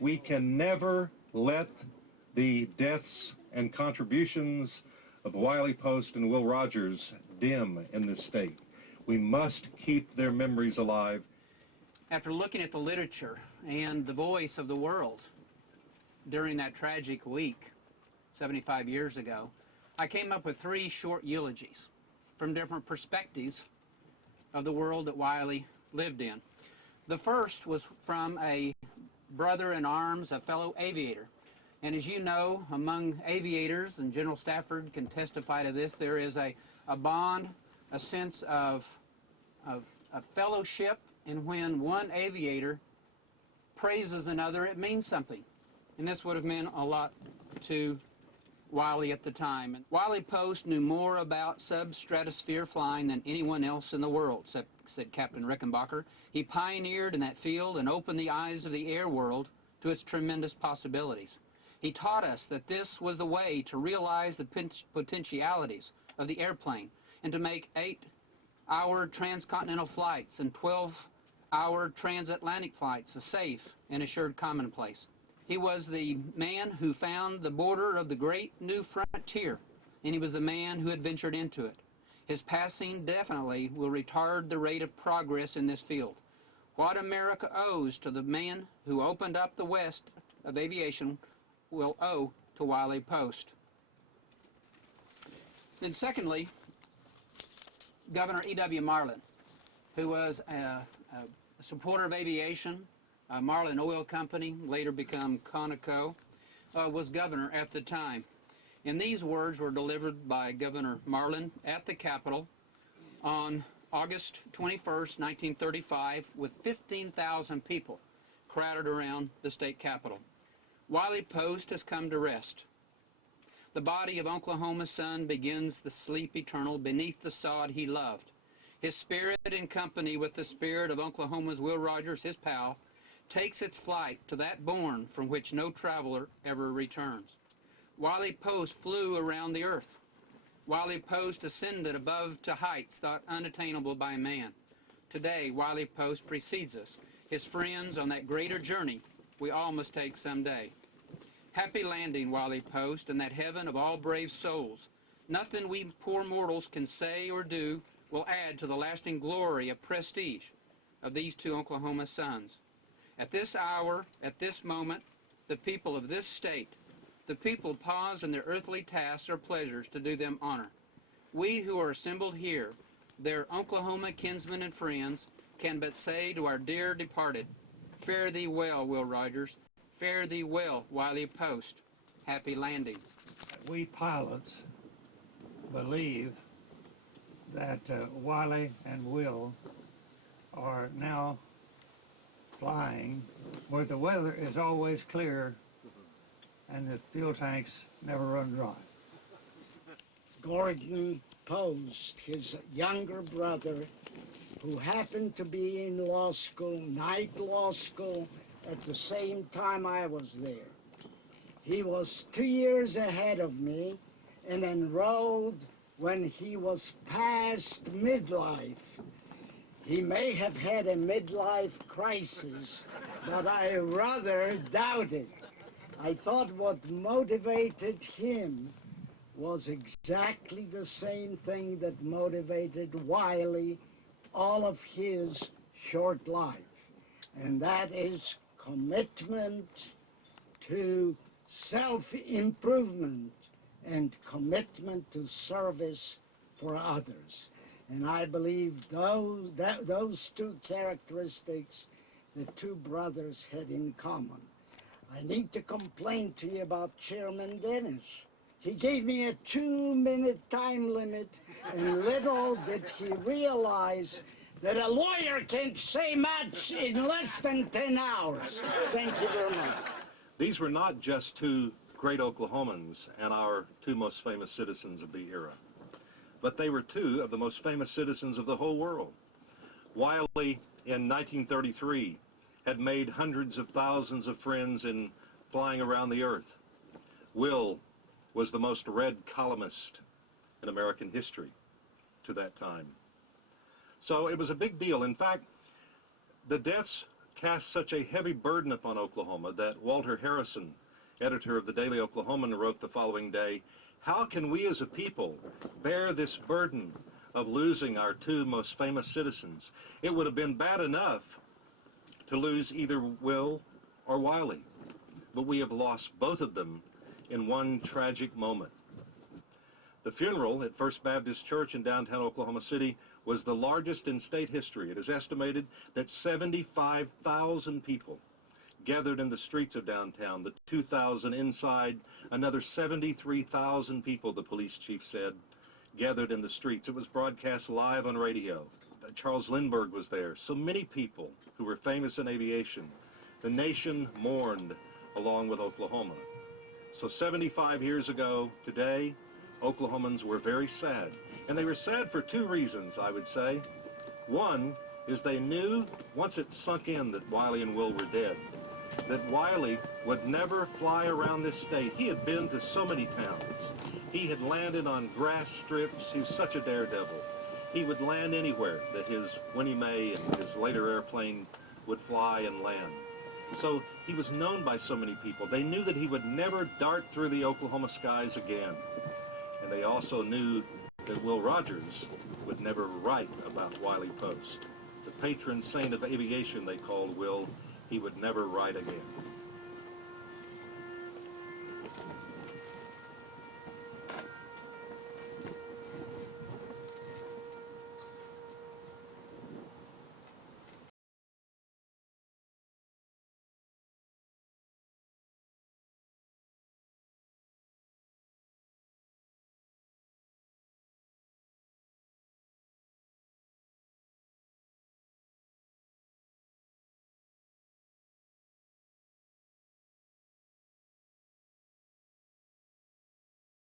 We can never let the deaths and contributions of Wiley Post and Will Rogers dim in this state. We must keep their memories alive. After looking at the literature and the voice of the world during that tragic week 75 years ago, I came up with 3 short eulogies from different perspectives of the world that Wiley lived in. The first was from a brother in arms, a fellow aviator. And as you know, among aviators, and General Stafford can testify to this, there is a bond, a sense of a fellowship, and when one aviator praises another, it means something. And this would have meant a lot to Wiley at the time. And Wiley Post knew more about substratosphere flying than anyone else in the world, said Captain Rickenbacker. He pioneered in that field and opened the eyes of the air world to its tremendous possibilities. He taught us that this was the way to realize the potentialities of the airplane and to make 8-hour transcontinental flights and 12-hour transatlantic flights a safe and assured commonplace. He was the man who found the border of the great new frontier, and he was the man who had ventured into it. His passing definitely will retard the rate of progress in this field. What America owes to the man who opened up the West of aviation will owe to Wiley Post. Then secondly, Governor E.W. Marlin, who was a supporter of aviation, Marlin Oil Company, later become Conoco, was governor at the time. And these words were delivered by Governor Marlin at the Capitol on August 21st, 1935, with 15,000 people crowded around the state capitol. Wiley Post has come to rest. The body of Oklahoma's son begins the sleep eternal beneath the sod he loved. His spirit, in company with the spirit of Oklahoma's Will Rogers, his pal, takes its flight to that bourne from which no traveler ever returns. Wiley Post flew around the earth. Wiley Post ascended above to heights thought unattainable by man. Today, Wiley Post precedes us, his friends, on that greater journey we all must take someday. Happy landing, Wiley Post, in that heaven of all brave souls. Nothing we poor mortals can say or do will add to the lasting glory of prestige of these 2 Oklahoma sons. At this hour, at this moment, the people of this state, the people pause in their earthly tasks or pleasures to do them honor. We who are assembled here, their Oklahoma kinsmen and friends, can but say to our dear departed, fare thee well, Will Rogers. Fare thee well, Wiley Post. Happy landing. We pilots believe that Wiley and Will are now flying where the weather is always clear and the fuel tanks never run dry. Gordon Post, his younger brother, who happened to be in law school, night law school, at the same time I was there. He was 2 years ahead of me and enrolled when he was past midlife. He may have had a midlife crisis, but I rather doubt it. I thought what motivated him was exactly the same thing that motivated Wiley all of his short life, and that is commitment to self-improvement and commitment to service for others. And I believe those 2 characteristics the 2 brothers had in common. I need to complain to you about Chairman Dennis. He gave me a 2-minute time limit, and little did he realize that a lawyer can't say much in less than 10 hours. Thank you very much. These were not just 2 great Oklahomans and our 2 most famous citizens of the era, but they were 2 of the most famous citizens of the whole world. Wiley, in 1933, had made hundreds of thousands of friends in flying around the earth. Will was the most read columnist in American history to that time. So it was a big deal. In fact, the deaths cast such a heavy burden upon Oklahoma that Walter Harrison, editor of the Daily Oklahoman, wrote the following day, "How can we as a people bear this burden of losing our two most famous citizens? It would have been bad enough to lose either Will or Wiley, but we have lost both of them in one tragic moment." The funeral at First Baptist Church in downtown Oklahoma City was the largest in state history. It is estimated that 75,000 people gathered in the streets of downtown, the 2,000 inside, another 73,000 people, the police chief said, gathered in the streets. It was broadcast live on radio. Charles Lindbergh was there. So many people who were famous in aviation. The nation mourned along with Oklahoma. So 75 years ago today, Oklahomans were very sad. And they were sad for two reasons, I would say. One is they knew, once it sunk in that Wiley and Will were dead, that Wiley would never fly around this state. He had been to so many towns. He had landed on grass strips. He was such a daredevil. He would land anywhere that his Winnie Mae and his later airplane would fly and land. So he was known by so many people. They knew that he would never dart through the Oklahoma skies again. And they also knew that Will Rogers would never write about Wiley Post. The patron saint of aviation, they called Will. He would never write again.